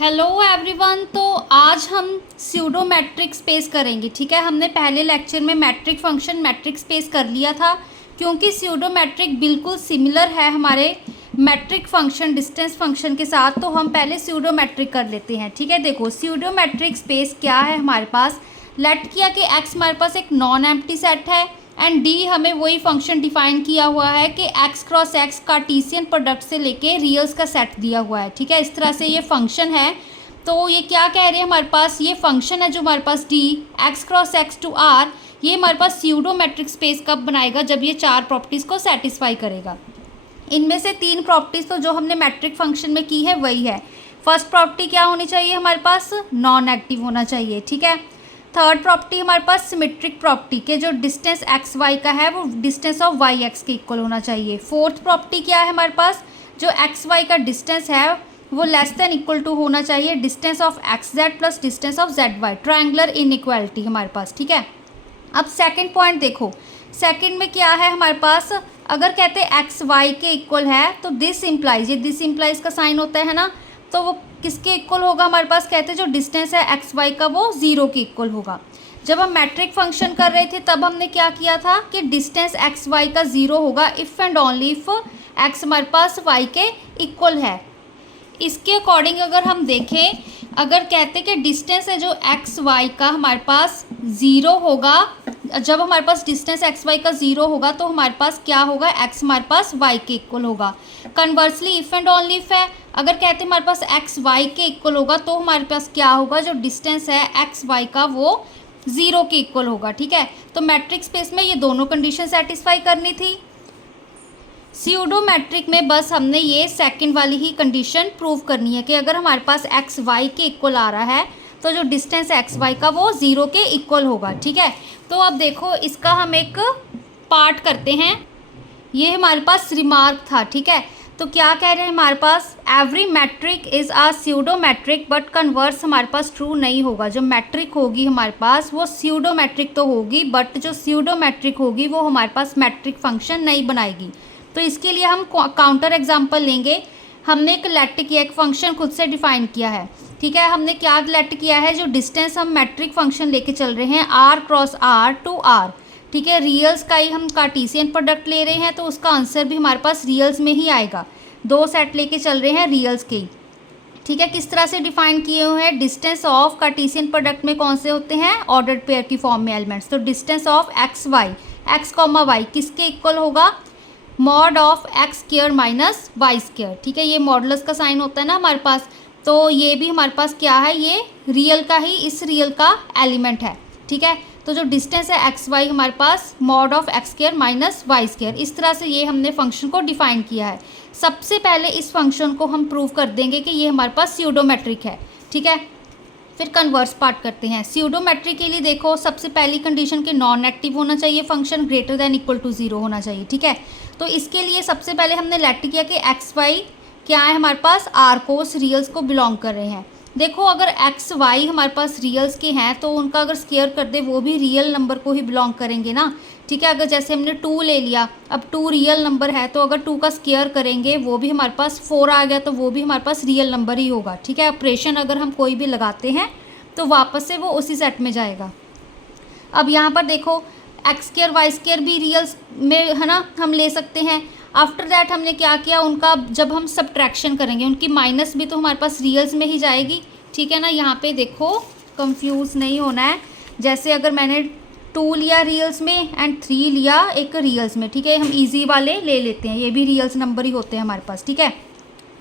Hello everyone. तो आज हम स्यूडो मैट्रिक स्पेस करेंगे। ठीक है, हमने पहले लेक्चर में मैट्रिक फंक्शन मैट्रिक स्पेस कर लिया था। क्योंकि स्यूडो मैट्रिक बिल्कुल सिमिलर है हमारे मैट्रिक फंक्शन डिस्टेंस फंक्शन के साथ, तो हम पहले स्यूडो मैट्रिक कर लेते हैं। ठीक है, देखो स्यूडो मैट्रिक स्पेस क्या है हमारे पास। लेट किया कि एक्स हमारे पास एक नॉन एम्प्टी सेट है एंड डी हमें वही फंक्शन डिफाइन किया हुआ है कि एक्स क्रॉस एक्स कार्टीसियन प्रोडक्ट से लेके रियल्स का सेट दिया हुआ है। ठीक है, इस तरह से ये फंक्शन है। तो ये क्या कह रहे हैं हमारे पास, ये फंक्शन है जो हमारे पास D X cross X to R, ये हमारे पास स्यूडो मैट्रिक स्पेस कब बनाएगा, जब ये चार प्रॉपर्टीज़ को सेटिस्फाई करेगा। इनमें से तीन प्रॉपर्टीज़ तो जो हमने मैट्रिक फंक्शन में की है वही है। फर्स्ट प्रॉपर्टी क्या होनी चाहिए हमारे पास, नॉन एक्टिव होना चाहिए। ठीक है, थर्ड प्रॉपर्टी हमारे पास सिमेट्रिक प्रॉपर्टी के जो डिस्टेंस एक्स वाई का है वो डिस्टेंस ऑफ वाई एक्स के इक्वल होना चाहिए। फोर्थ प्रॉपर्टी क्या है हमारे पास, जो एक्स वाई का डिस्टेंस है वो लेस देन इक्वल टू होना चाहिए distance of x z plus distance of z y, triangular inequality हमारे पास। ठीक है, अब सेकंड पॉइंट देखो, सेकंड में क्या है हमारे पास, अगर कहते हैं एक्स वाई के इक्वल है तो दिस इम्प्लाइज, ये दिस इम्प्लाइज का साइन होता है ना, तो वो किसके इक्वल होगा हमारे पास, कहते हैं जो डिस्टेंस है एक्स वाई का वो ज़ीरो के इक्वल होगा। जब हम मैट्रिक फंक्शन कर रहे थे तब हमने क्या किया था कि डिस्टेंस एक्स वाई का ज़ीरो होगा if and only if x हमारे पास वाई के इक्वल है। इसके अकॉर्डिंग अगर हम देखें, अगर कहते कि डिस्टेंस है जो एक्स वाई का हमारे पास ज़ीरो होगा, जब हमारे पास डिस्टेंस एक्स वाई का ज़ीरो होगा तो हमारे पास क्या होगा, एक्स हमारे पास वाई के इक्वल होगा। Conversely if and only if है, अगर कहते हैं हमारे पास एक्स वाई के इक्वल होगा तो हमारे पास क्या होगा, जो डिस्टेंस है एक्स वाई का वो ज़ीरो के इक्वल होगा। ठीक है, तो मैट्रिक स्पेस में ये दोनों कंडीशन सेटिस्फाई करनी थी। स्यूडो मैट्रिक में बस हमने ये सेकंड वाली ही कंडीशन प्रूव करनी है कि अगर हमारे पास एक्स वाई के इक्वल आ रहा है तो जो डिस्टेंस एक्स वाई का वो ज़ीरो के इक्वल होगा। ठीक है, तो अब देखो इसका हम एक पार्ट करते हैं। ये हमारे पास रिमार्क था। ठीक है, तो क्या कह रहे हैं हमारे पास, every metric is a pseudo metric but converse हमारे पास ट्रू नहीं होगा। जो मैट्रिक होगी हमारे पास वो स्यूडो मैट्रिक तो होगी, बट जो स्यूडो मैट्रिक होगी वो हमारे पास मैट्रिक फंक्शन नहीं बनाएगी। तो इसके लिए हम काउंटर एग्जांपल लेंगे। हमने एक लेट किया, एक फंक्शन खुद से डिफाइन किया है। ठीक है, हमने क्या लेट किया है, जो डिस्टेंस हम मैट्रिक फंक्शन लेके चल रहे हैं R cross R to R. ठीक है, रियल्स का ही हम कार्टीसियन प्रोडक्ट ले रहे हैं तो उसका आंसर भी हमारे पास रियल्स में ही आएगा। दो सेट लेके चल रहे हैं रियल्स के ही। ठीक है, किस तरह से डिफाइन किए हुए हैं, डिस्टेंस ऑफ कार्टीसियन प्रोडक्ट में कौन से होते हैं, ऑर्डर्ड पेयर की फॉर्म में एलिमेंट्स। तो distance of x y, x comma y किसके इक्वल होगा, mod of x square minus Y square. ठीक है, ये मॉडुलस का साइन होता है ना हमारे पास, तो ये भी हमारे पास क्या है, ये रियल का ही इस रियल का एलिमेंट है। ठीक है, तो जो डिस्टेंस है एक्स वाई हमारे पास mod of x square minus Y square, इस तरह से ये हमने फंक्शन को डिफाइन किया है। सबसे पहले इस फंक्शन को हम प्रूव कर देंगे कि ये हमारे पास स्यूडो मैट्रिक है। ठीक है, फिर कन्वर्स पार्ट करते हैं। स्यूडो मैट्रिक के लिए देखो, सबसे पहली कंडीशन के नॉन एक्टिव होना चाहिए, function greater than equal to zero होना चाहिए। ठीक है, तो इसके लिए सबसे पहले हमने लेट किया कि एक्स वाई क्या है हमारे पास, आर कोस रियल्स को बिलोंग कर रहे हैं। देखो अगर एक्स वाई हमारे पास रियल्स के हैं तो उनका अगर स्क्वायर कर दे वो भी रियल नंबर को ही बिलोंग करेंगे ना। ठीक है, अगर जैसे हमने 2 ले लिया, अब 2 रियल नंबर है तो अगर 2 का स्क्वायर करेंगे वो भी हमारे पास 4 आ गया तो वो भी हमारे पास रियल नंबर ही होगा। ठीक है, ऑपरेशन अगर हम कोई भी लगाते हैं तो वापस से वो उसी सेट में जाएगा। अब यहाँ पर देखो एक्स स्क्वायर वाई स्क्वायर भी रियल्स में है ना, हम ले सकते हैं। आफ्टर दैट हमने क्या किया, उनका जब हम सब्ट्रैक्शन करेंगे उनकी माइनस भी तो हमारे पास रियल्स में ही जाएगी। ठीक है ना, यहाँ पे देखो कंफ्यूज नहीं होना है। जैसे अगर मैंने 2 लिया रियल्स में एंड 3 लिया एक रियल्स में, ठीक है, हम इजी वाले ले लेते हैं, ये भी रियल्स नंबर ही होते हैं हमारे पास। ठीक है,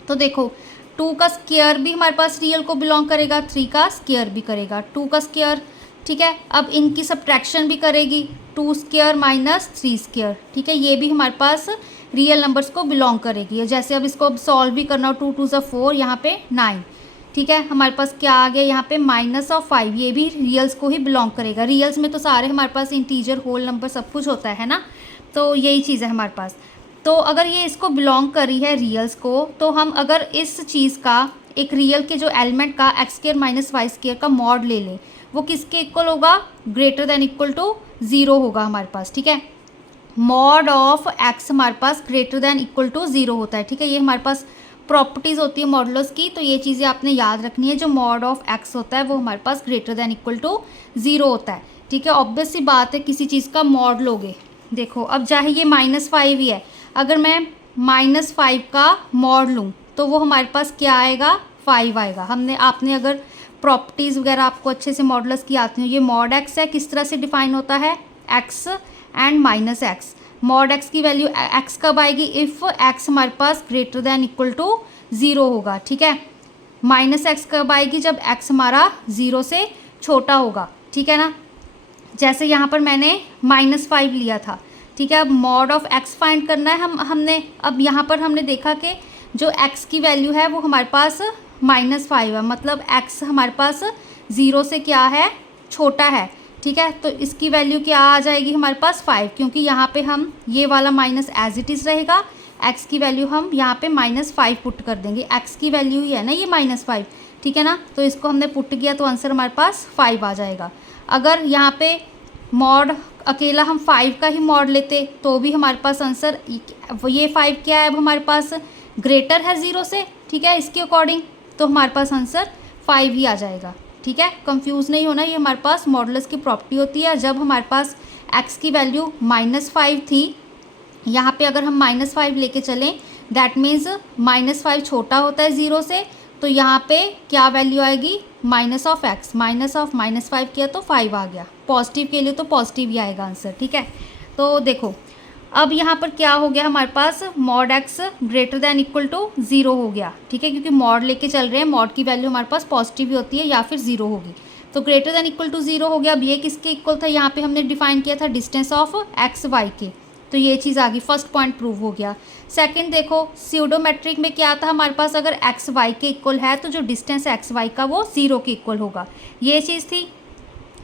तो देखो 2 का स्क्वायर भी हमारे पास रियल को बिलोंग करेगा, 3 का स्क्वायर भी करेगा, 2 का स्क्वायर। ठीक है, अब इनकी सब्ट्रैक्शन भी करेगी, 2 स्क्वायर माइनस 3 स्क्वायर। ठीक है, ये भी हमारे पास रियल नंबर्स को बिलोंग करेगी। जैसे अब इसको अब सॉल्व भी करना हो, 2 2 ज़ा 4, यहाँ पे 9। ठीक है, हमारे पास क्या आ गया यहाँ पे माइनस ऑफ 5, ये भी रियल्स को ही बिलोंग करेगा। रियल्स में तो सारे हमारे पास इंटीजर होल नंबर सब कुछ होता है ना, तो यही चीज़ है हमारे पास। तो अगर ये इसको बिलोंग करी है रियल्स को, तो हम अगर इस चीज़ का एक रियल के जो एलिमेंट का X square minus Y square का मॉड ले लें, वो किसके इक्वल होगा, greater than equal to zero होगा हमारे पास। ठीक है, मॉड ऑफ एक्स हमारे पास greater than equal to zero होता है। ठीक है, ये हमारे पास प्रॉपर्टीज़ होती है मॉडुलस की, तो ये चीज़ें आपने याद रखनी है। जो मॉड ऑफ एक्स होता है वो हमारे पास ग्रेटर दैन इक्वल टू 0 होता है, ठीक है। ऑब्वियस सी बात है, किसी चीज़ का मॉड लोगे, देखो अब चाहे ये -5 ही है, अगर मैं -5 का मॉड लूँ तो वो हमारे पास क्या आएगा, 5 आएगा। आपने अगर प्रॉपर्टीज़ वगैरह आपको अच्छे से मॉडुलस की आती हो, ये मॉड एक्स है, किस तरह से डिफाइन होता है, x and minus x. Mod x की वैल्यू एक्स कब आएगी, इफ़ एक्स हमारे पास ग्रेटर दैन इक्वल टू 0 होगा, ठीक है। माइनस एक्स कब आएगी, जब एक्स हमारा 0 से छोटा होगा, ठीक है ना। जैसे यहाँ पर मैंने -5 लिया था, ठीक है। अब मॉड ऑफ एक्स फाइंड करना है हमने। अब यहाँ पर हमने देखा कि जो एक्स की वैल्यू है वो हमारे पास -5 है, मतलब एक्स हमारे पास 0 से क्या है, छोटा है, ठीक है। तो इसकी वैल्यू क्या आ जाएगी हमारे पास 5, क्योंकि यहाँ पे हम ये वाला माइनस एज इट इज़ रहेगा, एक्स की वैल्यू हम यहाँ पे -5 पुट कर देंगे। एक्स की वैल्यू ही है ना ये -5, ठीक है ना। तो इसको हमने पुट किया तो आंसर हमारे पास 5 आ जाएगा। अगर यहाँ पे मॉड अकेला हम 5 का ही मॉड लेते तो भी हमारे पास आंसर ये 5 क्या है, अब हमारे पास ग्रेटर है 0 से, ठीक है। इसके अकॉर्डिंग तो हमारे पास आंसर 5 ही आ जाएगा, ठीक है। कंफ्यूज नहीं होना, ये हमारे पास मॉडुलस की प्रॉपर्टी होती है। जब हमारे पास एक्स की वैल्यू -5 थी, यहाँ पे अगर हम -5 लेके चलें, दैट मीन्स -5 छोटा होता है 0 से, तो यहाँ पे क्या वैल्यू आएगी, minus of x, minus of -5 किया तो 5 आ गया। पॉजिटिव के लिए तो पॉजिटिव ही आएगा आंसर, ठीक है। तो देखो अब यहाँ पर क्या हो गया, हमारे पास mod X greater than equal to 0 हो गया, ठीक है, क्योंकि मॉड लेके चल रहे हैं, मॉड की वैल्यू हमारे पास पॉजिटिव ही होती है या फिर 0 होगी। तो ग्रेटर दैन इक्वल टू 0 हो गया। अब ये किसके इक्वल था, यहाँ पे हमने डिफाइन किया था डिस्टेंस ऑफ एक्स वाई के, तो ये चीज़ आ गई, फर्स्ट पॉइंट प्रूव हो गया। सेकंड देखो, स्यूडोमेट्रिक में क्या था हमारे पास, अगर एक्स वाई के इक्वल है तो जो डिस्टेंस है एक्स वाई का वो 0 के इक्वल होगा, ये चीज़ थी।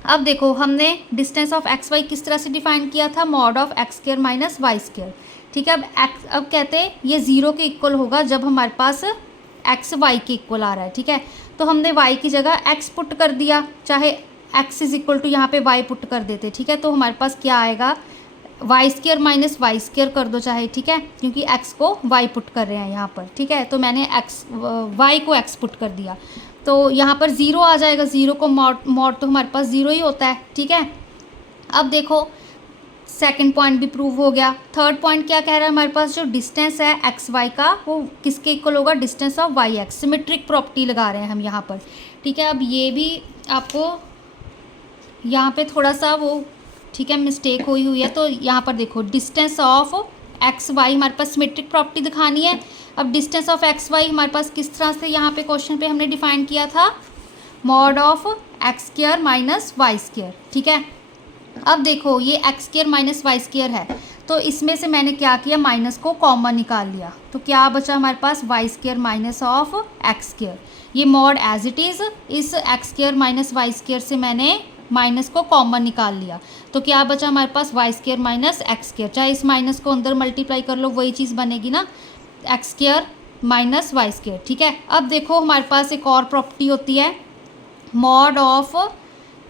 अब देखो हमने डिस्टेंस ऑफ एक्स वाई किस तरह से डिफाइन किया था, mod of x square minus Y square, ठीक है। अब कहते हैं ये 0 के इक्वल होगा जब हमारे पास एक्स वाई के इक्वल आ रहा है, ठीक है। तो हमने वाई की जगह एक्स पुट कर दिया, चाहे एक्स इज इक्वल टू यहाँ पे वाई पुट कर देते, ठीक है। तो हमारे पास क्या आएगा, y square minus Y square कर दो चाहे, ठीक है, क्योंकि एक्स को वाई पुट कर रहे हैं यहाँ पर, ठीक है। तो मैंने वाई को एक्स पुट कर दिया, तो यहाँ पर 0 आ जाएगा। 0 को मॉड तो हमारे पास 0 ही होता है, ठीक है। अब देखो सेकंड पॉइंट भी प्रूव हो गया। थर्ड पॉइंट क्या कह रहा है, हमारे पास जो डिस्टेंस है एक्स वाई का वो किसके इक्वल होगा, distance of y x. Symmetric property लगा रहे हैं हम यहाँ पर, ठीक है। अब ये भी आपको यहाँ पे थोड़ा सा वो, ठीक है, मिस्टेक हुई है। तो यहाँ पर देखो डिस्टेंस ऑफ एक्स वाई हमारे पास सिमेट्रिक प्रॉपर्टी दिखानी है। अब डिस्टेंस ऑफ एक्स वाई हमारे पास किस तरह से यहाँ पे क्वेश्चन पे हमने डिफाइन किया था, mod of x square minus Y square, ठीक है। अब देखो ये x square minus Y square है, तो इसमें से मैंने क्या किया, माइनस को कॉमन निकाल लिया, तो क्या बचा हमारे पास Y square minus of x square. ये मॉड एज इट इज़, इस X square minus Y square से मैंने माइनस को कॉमन निकाल लिया, तो क्या बचा हमारे पास Y square minus x square. चाहे इस माइनस को अंदर मल्टीप्लाई कर लो, वही चीज़ बनेगी ना, x square minus Y square, ठीक है। अब देखो हमारे पास एक और प्रॉपर्टी होती है, मॉड ऑफ,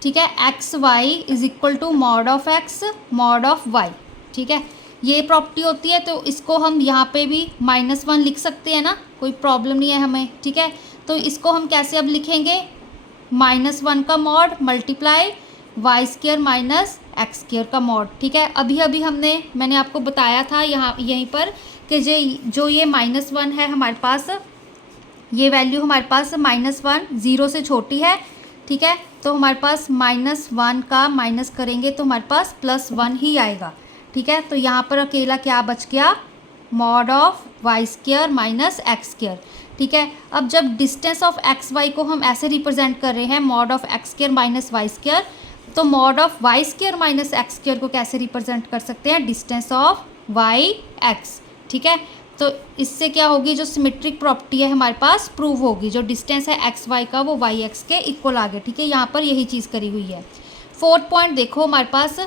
ठीक है, x y is equal to mod of x mod of y, ठीक है। ये प्रॉपर्टी होती है, तो इसको हम यहाँ पे भी -1 लिख सकते हैं ना, कोई प्रॉब्लम नहीं है हमें, ठीक है। तो इसको हम कैसे अब लिखेंगे, -1 का mod multiply y square minus x square का मॉड, ठीक है। अभी मैंने आपको बताया था यहीं पर कि जो ये -1 है हमारे पास, ये वैल्यू हमारे पास -1 0 से छोटी है, ठीक है। तो हमारे पास -1 का माइनस करेंगे तो हमारे पास +1 ही आएगा, ठीक है। तो यहाँ पर अकेला क्या बच गया, mod of Y square minus x square, ठीक है। अब जब डिस्टेंस ऑफ एक्स वाई को हम ऐसे रिप्रेजेंट कर रहे हैं, mod of x square minus Y square, तो mod of Y square minus x square को कैसे रिप्रेजेंट कर सकते हैं, डिस्टेंस ऑफ वाई एक्स, ठीक है। तो इससे क्या होगी, जो सिमेट्रिक प्रॉपर्टी है हमारे पास प्रूव होगी, जो डिस्टेंस है एक्स वाई का वो वाई एक्स के इक्वल आ गया, ठीक है। यहाँ पर यही चीज़ करी हुई है। फोर्थ पॉइंट देखो हमारे पास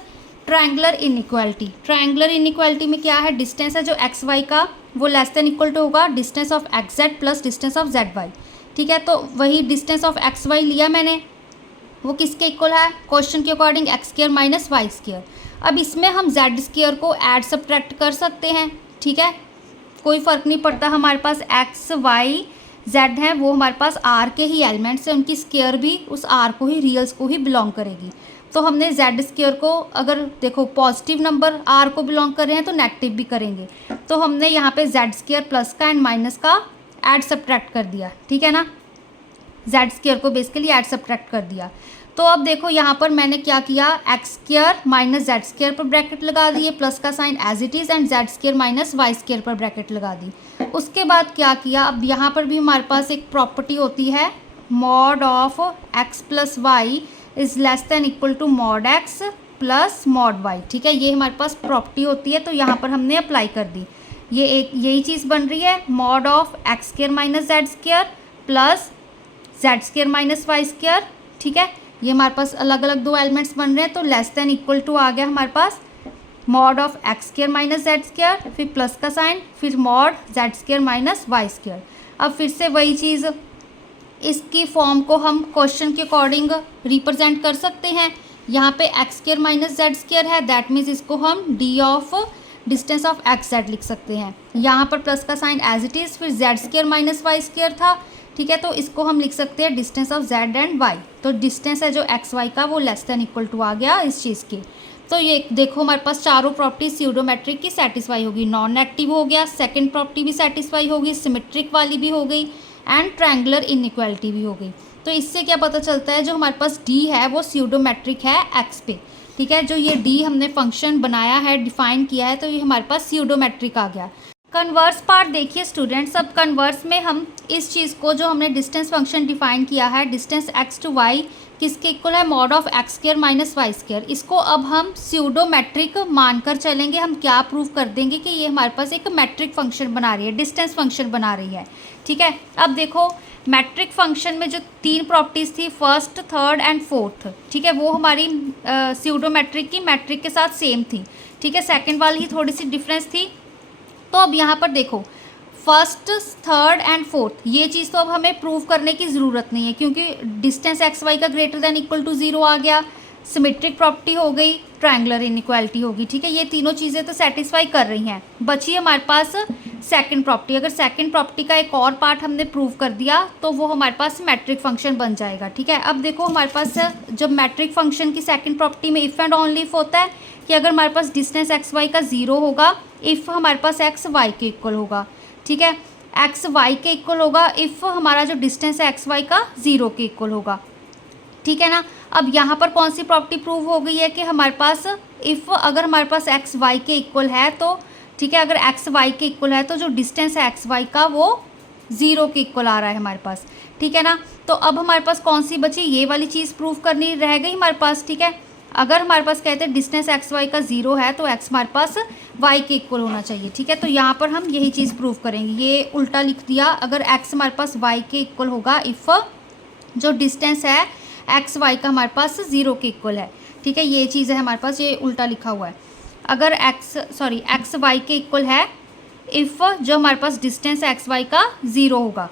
ट्रायंगुलर इनइक्वालिटी। ट्रायंगुलर इनइक्वालिटी में क्या है, डिस्टेंस है जो एक्स वाई का वो लेस देन इक्वल टू होगा distance of x z plus distance of z y, ठीक है। तो वही डिस्टेंस ऑफ एक्स वाई लिया मैंने, वो किसके इक्वल है, क्वेश्चन के according x square minus Y square. अब इसमें हम जेड स्क्वायर को ऐड सब्ट्रैक्ट कर सकते हैं, ठीक है, कोई फ़र्क नहीं पड़ता, हमारे पास एक्स वाई जेड है वो हमारे पास आर के ही एलिमेंट्स हैं, उनकी स्क्वायर भी उस आर को ही, रियल्स को ही बिलोंग करेगी। तो हमने जेड स्क्वायर को अगर देखो पॉजिटिव नंबर आर को बिलोंग कर रहे हैं तो नेगेटिव भी करेंगे, तो हमने यहाँ पे जेड स्क्वायर प्लस का एंड माइनस का ऐड सब्ट्रैक्ट कर दिया, ठीक है ना, जेड स्क्वायर को बेसिकली ऐड सब्ट्रैक्ट कर दिया। तो अब देखो यहाँ पर मैंने क्या किया, x square minus Z square पर ब्रैकेट लगा दिए, प्लस का sign as it is, and z square minus Y square पर ब्रैकेट लगा दी। उसके बाद क्या किया, अब यहाँ पर भी हमारे पास एक प्रॉपर्टी होती है, mod of x plus y is less than equal to mod x plus mod y, ठीक है, ये हमारे पास प्रॉपर्टी होती है, तो यहाँ पर हमने अप्लाई कर दी। ये एक यही चीज़ बन रही है, mod of x square minus Z square plus z square minus Y square, ठीक है, ये हमारे पास अलग अलग दो एलिमेंट्स बन रहे हैं, तो लेस देन इक्वल टू आ गया हमारे पास mod of x square minus Z square, फिर प्लस का साइन, फिर mod Z square minus Y square. अब फिर से वही चीज़, इसकी फॉर्म को हम क्वेश्चन के अकॉर्डिंग रिप्रेजेंट कर सकते हैं। यहाँ पे x square minus Z square है, दैट मीन्स इसको हम D of distance of x z लिख सकते हैं। यहाँ पर प्लस का साइन एज इट इज़, फिर z square minus Y square था, ठीक है, तो इसको हम लिख सकते हैं distance of z and y. तो डिस्टेंस है जो एक्स वाई का वो लेस देन इक्वल टू आ गया इस चीज़ की। तो ये देखो हमारे पास चारों प्रॉपर्टी स्यूडोमेट्रिक की सेटिस्फाई होगी, नॉन नेगेटिव हो गया, सेकंड प्रॉपर्टी भी सेटिस्फाई होगी, सिमेट्रिक वाली भी हो गई, एंड ट्रायंगुलर इनइक्वालिटी भी हो गई। तो इससे क्या पता चलता है, जो हमारे पास डी है वो स्यूडोमेट्रिक है एक्स पे, ठीक है, जो ये डी हमने फंक्शन बनाया है, डिफाइन किया है, तो ये हमारे पास स्यूडोमेट्रिक आ गया। कन्वर्स पार्ट देखिए स्टूडेंट्स, अब कन्वर्स में हम इस चीज़ को जो हमने डिस्टेंस फंक्शन डिफाइन किया है, डिस्टेंस एक्स टू वाई किसके इक्वल है, mod of x square minus Y square, इसको अब हम स्यूडोमेट्रिक मानकर चलेंगे। हम क्या प्रूव कर देंगे कि ये हमारे पास एक मैट्रिक फंक्शन बना रही है, डिस्टेंस फंक्शन बना रही है, ठीक है। अब देखो मैट्रिक फंक्शन में जो तीन प्रॉपर्टीज़ थी, फर्स्ट थर्ड एंड फोर्थ, ठीक है, वो हमारी स्यूडोमेट्रिक की मैट्रिक के साथ सेम थी, ठीक है, सेकेंड वाली ही थोड़ी सी डिफरेंस थी। तो अब यहाँ पर देखो फर्स्ट थर्ड एंड फोर्थ, ये चीज़ तो अब हमें प्रूव करने की ज़रूरत नहीं है, क्योंकि डिस्टेंस एक्स वाई का ग्रेटर देन इक्वल टू 0 आ गया, सिमेट्रिक प्रॉपर्टी हो गई, ट्रायंगुलर इनइक्वालिटी होगी, ठीक है, ये तीनों चीज़ें तो सेटिस्फाई कर रही हैं। बची हमारे पास सेकंड प्रॉपर्टी, अगर सेकंड प्रॉपर्टी का एक और पार्ट हमने प्रूव कर दिया तो वो हमारे पास मैट्रिक फंक्शन बन जाएगा, ठीक है। अब देखो हमारे पास जब मैट्रिक फंक्शन की सेकंड प्रॉपर्टी में इफ़ एंड ओनली इफ होता है कि अगर हमारे पास डिस्टेंस एक्स वाई का 0 होगा, इफ़ हमारे पास एक्स वाई के इक्वल होगा, ठीक है, एक्स वाई के इक्वल होगा इफ़ हमारा जो डिस्टेंस है एक्स वाई का 0 के इक्वल होगा, ठीक है ना। अब यहाँ पर कौन सी प्रॉपर्टी प्रूव हो गई है कि हमारे पास इफ़ अगर हमारे पास एक्स वाई के इक्वल है तो, ठीक है, अगर एक्स वाई के इक्वल है तो जो डिस्टेंस है एक्स वाई का वो 0 के इक्वल आ रहा है हमारे पास, ठीक है ना। तो अब हमारे पास कौन सी बची, ये वाली चीज़ प्रूव करनी रह गई हमारे पास, ठीक है। अगर हमारे पास कहते हैं डिस्टेंस एक्स वाई का 0 है तो एक्स हमारे पास वाई के इक्वल होना चाहिए, ठीक है, तो यहाँ पर हम यही चीज़ प्रूव करेंगे। ये उल्टा लिख दिया, अगर एक्स हमारे पास वाई के इक्वल होगा इफ़ जो डिस्टेंस है एक्स वाई का हमारे पास 0 के इक्वल है, ठीक है, ये चीज़ है हमारे पास, ये उल्टा लिखा हुआ है। अगर एक्स वाई के इक्वल है इफ़ जो हमारे पास डिस्टेंस एक्स वाई का 0 होगा,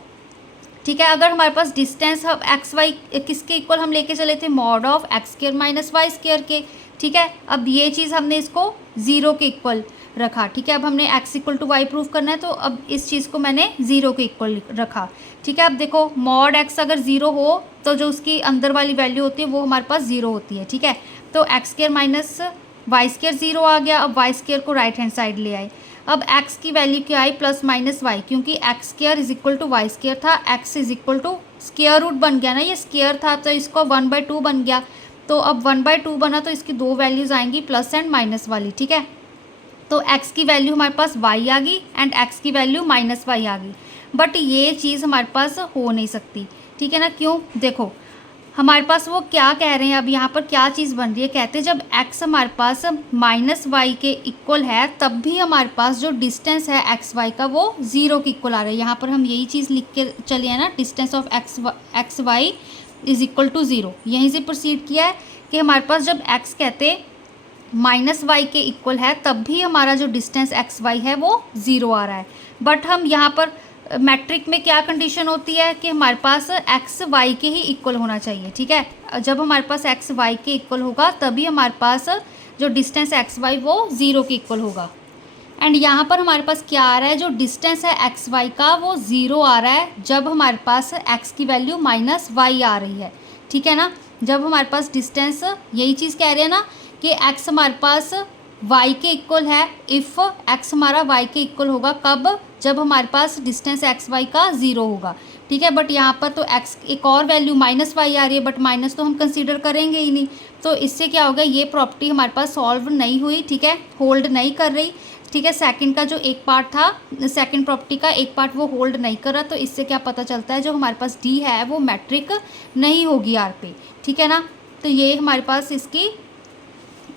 ठीक है। अगर हमारे पास डिस्टेंस अब एक्स वाई किसके इक्वल हम लेके चले थे, mod of x square minus Y square के, ठीक है। अब ये चीज़ हमने इसको 0 के इक्वल रखा, ठीक है। अब हमने x equal to y prove करना है, तो अब इस चीज़ को मैंने 0 के इक्वल रखा, ठीक है। अब देखो मॉड एक्स अगर 0 हो तो जो उसकी अंदर वाली वैल्यू होती है वो हमारे पास 0 होती है, ठीक है। तो x square minus Y square 0 आ गया, अब वाई स्क्वायर को राइट हैंड साइड ले आए। अब x की वैल्यू क्या आई, प्लस माइनस वाई, क्योंकि x square is equal to y square था, x is equal to square root बन गया ना, ये स्क्वायर था तो इसको 1/2 बन गया, तो अब 1/2 बना तो इसकी दो वैल्यूज़ आएंगी प्लस एंड माइनस वाली, ठीक है। तो x की वैल्यू हमारे पास y आ गई एंड x की वैल्यू माइनस वाई आ गई, बट ये चीज़ हमारे पास हो नहीं सकती, ठीक है ना। क्यों, देखो हमारे पास वो क्या कह रहे हैं, अब यहाँ पर क्या चीज़ बन रही है, कहते हैं जब x हमारे पास माइनस वाई के इक्वल है तब भी हमारे पास जो डिस्टेंस है एक्स वाई का वो 0 के इक्वल आ रहा है। यहाँ पर हम यही चीज़ लिख के चले हैं ना, distance of x y is equal to 0, यहीं से प्रोसीड किया है कि हमारे पास जब x कहते माइनस वाई के इक्वल है तब भी हमारा जो डिस्टेंस एक्स वाई है वो 0 आ रहा है। बट हम यहाँ पर मैट्रिक में क्या कंडीशन होती है कि हमारे पास एक्स वाई के ही इक्वल होना चाहिए, ठीक है। जब हमारे पास एक्स वाई के इक्वल होगा तभी हमारे पास जो डिस्टेंस एक्स वाई वो 0 के इक्वल होगा, एंड यहाँ पर हमारे पास क्या आ रहा है, जो डिस्टेंस है एक्स वाई का वो 0 आ रहा है जब हमारे पास एक्स की वैल्यू माइनस वाई आ रही है, ठीक है ना। जब हमारे पास डिस्टेंस, यही चीज़ कह रहे हैं ना कि एक्स हमारे पास वाई के इक्वल है, इफ़ एक्स हमारा वाई के इक्वल होगा कब, जब हमारे पास डिस्टेंस एक्स वाई का 0 होगा, ठीक है। बट यहाँ पर तो एक्स एक और वैल्यू माइनस वाई आ रही है, बट माइनस तो हम कंसीडर करेंगे ही नहीं, तो इससे क्या होगा, ये प्रॉपर्टी हमारे पास सॉल्व नहीं हुई, ठीक है, होल्ड नहीं कर रही, ठीक है। सेकंड का जो एक पार्ट था, सेकंड प्रॉपर्टी का एक पार्ट वो होल्ड नहीं कर रहा, तो इससे क्या पता चलता है जो हमारे पास डी है वो मैट्रिक नहीं होगी आर पे, ठीक है ना। तो ये हमारे पास इसकी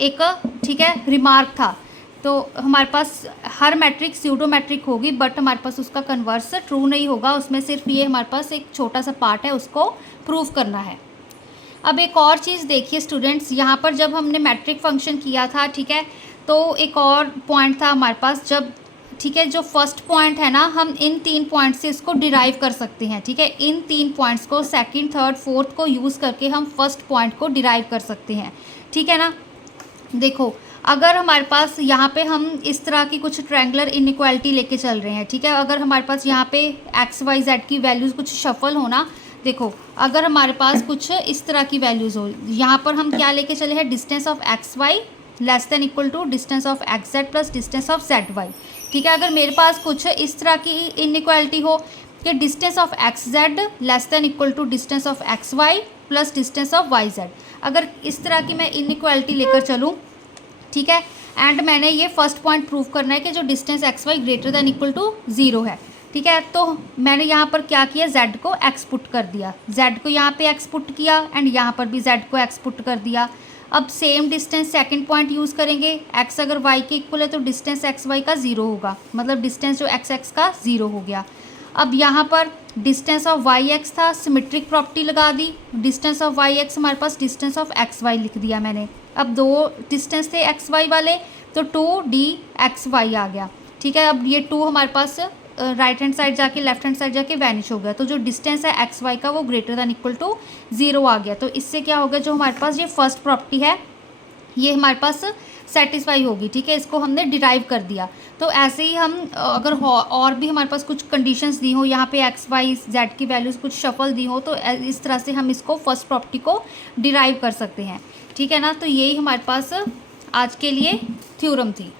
एक, ठीक है, रिमार्क था। तो हमारे पास हर मैट्रिक स्यूडो मैट्रिक होगी, बट हमारे पास उसका कन्वर्स ट्रू नहीं होगा, उसमें सिर्फ ये हमारे पास एक छोटा सा पार्ट है, उसको प्रूव करना है। अब एक और चीज़ देखिए स्टूडेंट्स, यहाँ पर जब हमने मैट्रिक फंक्शन किया था, ठीक है, तो एक और पॉइंट था हमारे पास, जब, ठीक है, जो फर्स्ट पॉइंट है ना, हम इन 3 पॉइंट से इसको डिराइव कर सकते हैं, ठीक है। इन 3 पॉइंट्स को, सेकंड, थर्ड, फोर्थ को यूज़ करके हम फर्स्ट पॉइंट को डिराइव कर सकते हैं, ठीक है ना। देखो, अगर हमारे पास यहाँ पे हम इस तरह की कुछ ट्रायंगुलर इनइक्वालिटी लेके चल रहे हैं, ठीक है, अगर हमारे पास यहाँ पे एक्स वाई जेड की वैल्यूज़ कुछ शफल होना, देखो अगर हमारे पास कुछ इस तरह की वैल्यूज़ हो, यहाँ पर हम क्या लेके चले हैं, distance of x y less than equal to distance of x z plus distance of z y, ठीक है। अगर मेरे पास कुछ इस तरह की इनइक्वालिटी हो कि distance of x z less than equal to distance of x y plus distance of y z, अगर इस तरह की मैं इनइक्वालिटी लेकर चलूँ, ठीक है, एंड मैंने ये फर्स्ट पॉइंट प्रूव करना है कि जो distance x y greater than equal to 0 है, ठीक है। तो मैंने यहाँ पर क्या किया, z को x पुट कर दिया, z को यहाँ पे x पुट किया एंड यहाँ पर भी z को x पुट कर दिया। अब same distance second point use करेंगे, x अगर y के इक्वल है तो डिस्टेंस एक्स वाई का 0 होगा, मतलब डिस्टेंस जो x का 0 हो गया। अब यहाँ पर डिस्टेंस ऑफ वाई एक्स था, सिमेट्रिक प्रॉपर्टी लगा दी, डिस्टेंस ऑफ वाई एक्स हमारे पास डिस्टेंस ऑफ एक्स वाई लिख दिया मैंने। अब 2 डिस्टेंस थे एक्स वाई वाले, तो 2d एक्स वाई आ गया, ठीक है। अब ये 2 हमारे पास राइट हैंड साइड जाके लेफ्ट हैंड साइड जाके वैनिश हो गया, तो जो डिस्टेंस है एक्स वाई का वो ग्रेटर दैन इक्वल टू 0 आ गया। तो इससे क्या होगा, जो हमारे पास ये फर्स्ट प्रॉपर्टी है ये हमारे पास सेटिस्फाई होगी, ठीक है, इसको हमने डिराइव कर दिया। तो ऐसे ही हम अगर और भी हमारे पास कुछ कंडीशंस दी हो, यहाँ पे एक्स वाई जेड की वैल्यूज़ कुछ शफल दी हो, तो इस तरह से हम इसको फर्स्ट प्रॉपर्टी को डिराइव कर सकते हैं, ठीक है ना। तो यही हमारे पास आज के लिए थ्योरम थी।